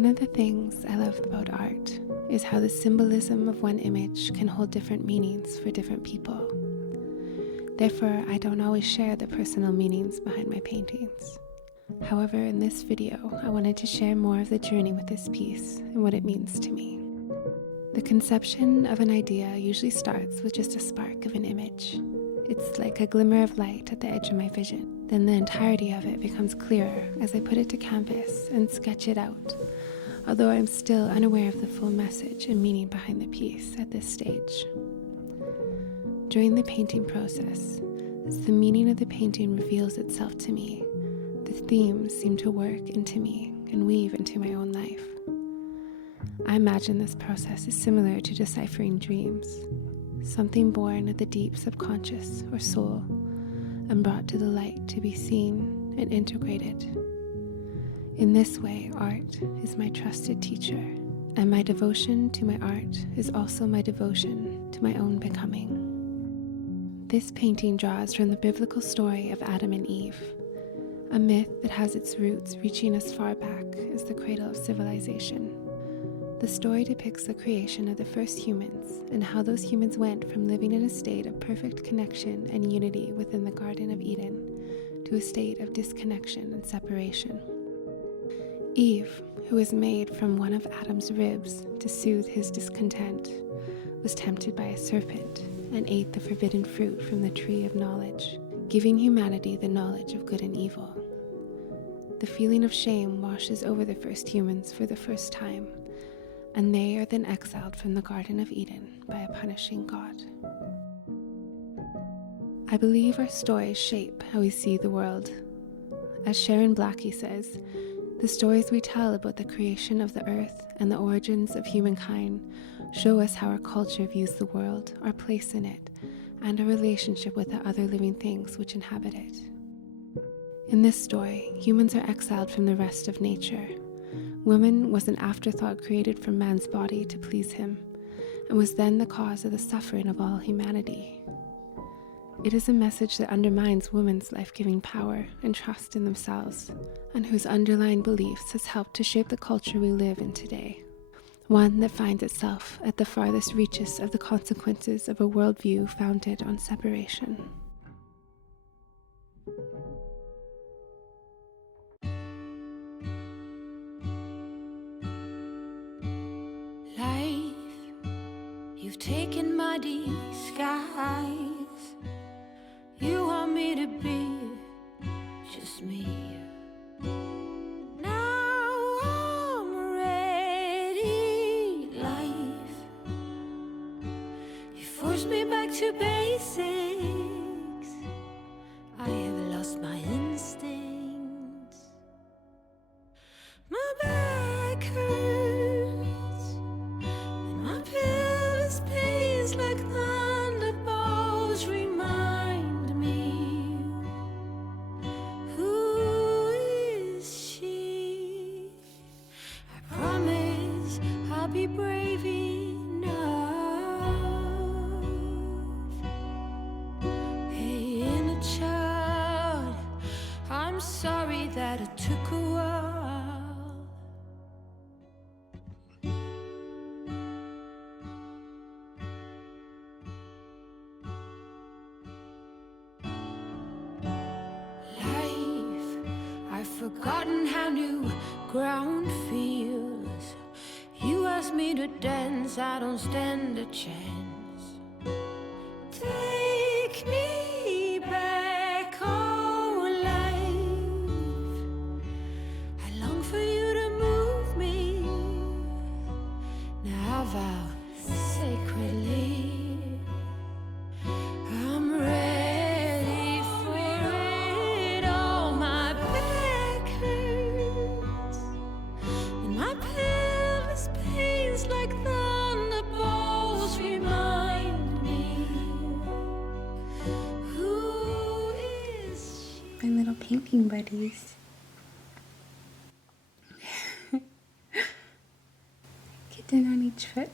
One of the things I love about art is how the symbolism of one image can hold different meanings for different people. Therefore, I don't always share the personal meanings behind my paintings. However, in this video, I wanted to share more of the journey with this piece and what it means to me. The conception of an idea usually starts with just a spark of an image. It's like a glimmer of light at the edge of my vision. Then the entirety of it becomes clearer as I put it to canvas and sketch it out, although I'm still unaware of the full message and meaning behind the piece at this stage. During the painting process, as the meaning of the painting reveals itself to me, the themes seem to work into me and weave into my own life. I imagine this process is similar to deciphering dreams, something born of the deep subconscious or soul and brought to the light to be seen and integrated. In this way, art is my trusted teacher, and my devotion to my art is also my devotion to my own becoming. This painting draws from the biblical story of Adam and Eve, a myth that has its roots reaching as far back as the cradle of civilization. The story depicts the creation of the first humans and how those humans went from living in a state of perfect connection and unity within the Garden of Eden to a state of disconnection and separation. Eve, who was made from one of Adam's ribs to soothe his discontent, was tempted by a serpent and ate the forbidden fruit from the tree of knowledge, giving humanity the knowledge of good and evil. The feeling of shame washes over the first humans for the first time, and they are then exiled from the Garden of Eden by a punishing God. I believe our stories shape how we see the world. As Sharon Blackie says, the stories we tell about the creation of the earth and the origins of humankind show us how our culture views the world, our place in it, and our relationship with the other living things which inhabit it. In this story, humans are exiled from the rest of nature. Woman was an afterthought created from man's body to please him, and was then the cause of the suffering of all humanity. It is a message that undermines women's life-giving power and trust in themselves, and whose underlying beliefs has helped to shape the culture we live in today. One that finds itself at the farthest reaches of the consequences of a worldview founded on separation. You've taken my disguise. You want me to be just me. Now I'm ready, life. You forced me back to basics. I have lost my instincts. My back hurts and my pillows pains like thunderbolts remind me, who is she? I promise I'll be brave enough. Hey, inner child, I'm sorry that it took a while. I've forgotten how new ground feels. You ask me to dance, I don't stand a chance. Take me back, oh life. I long for you to move me. Now I vow sacredly, I'm ready for it all. My back hurts and my pelvis pains like thunderbolts remind me, who is she? My little painting buddies. Kitten on each foot.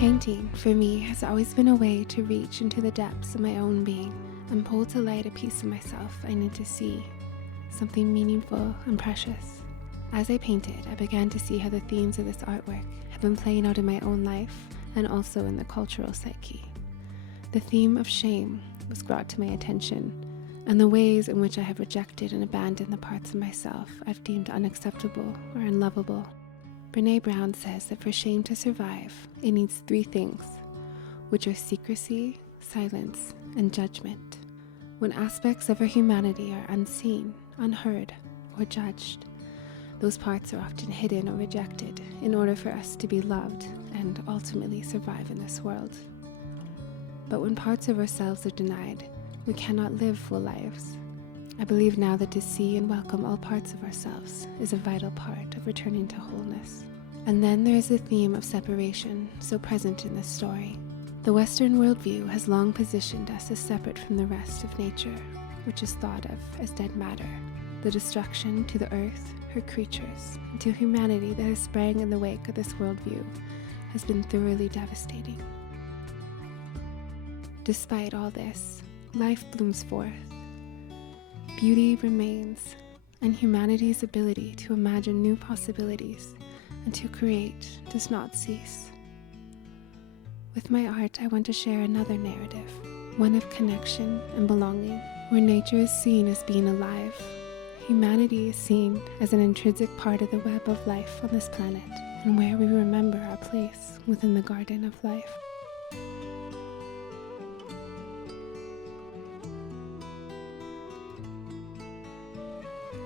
Painting, for me, has always been a way to reach into the depths of my own being and pull to light a piece of myself I need to see, something meaningful and precious. As I painted, I began to see how the themes of this artwork have been playing out in my own life and also in the cultural psyche. The theme of shame was brought to my attention, and the ways in which I have rejected and abandoned the parts of myself I've deemed unacceptable or unlovable. Brené Brown says that for shame to survive, it needs 3 things, which are secrecy, silence, and judgment. When aspects of our humanity are unseen, unheard, or judged, those parts are often hidden or rejected in order for us to be loved and ultimately survive in this world. But when parts of ourselves are denied, we cannot live full lives. I believe now that to see and welcome all parts of ourselves is a vital part of returning to wholeness. And then there is the theme of separation, so present in this story. The Western worldview has long positioned us as separate from the rest of nature, which is thought of as dead matter. The destruction to the earth, her creatures, and to humanity that has sprang in the wake of this worldview has been thoroughly devastating. Despite all this, life blooms forth. Beauty remains, and humanity's ability to imagine new possibilities and to create does not cease. With my art, I want to share another narrative, one of connection and belonging, where nature is seen as being alive. Humanity is seen as an intrinsic part of the web of life on this planet, and where we remember our place within the garden of life.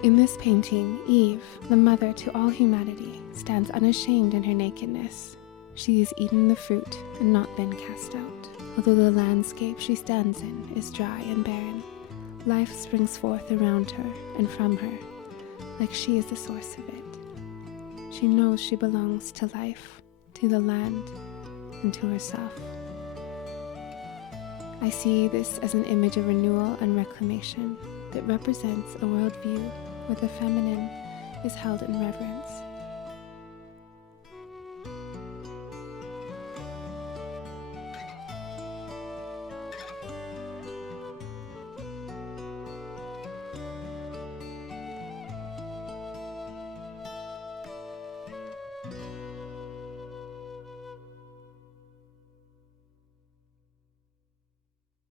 In this painting, Eve, the mother to all humanity, stands unashamed in her nakedness. She has eaten the fruit and not been cast out. Although the landscape she stands in is dry and barren, life springs forth around her and from her, like she is the source of it. She knows she belongs to life, to the land, and to herself. I see this as an image of renewal and reclamation that represents a worldview where the feminine is held in reverence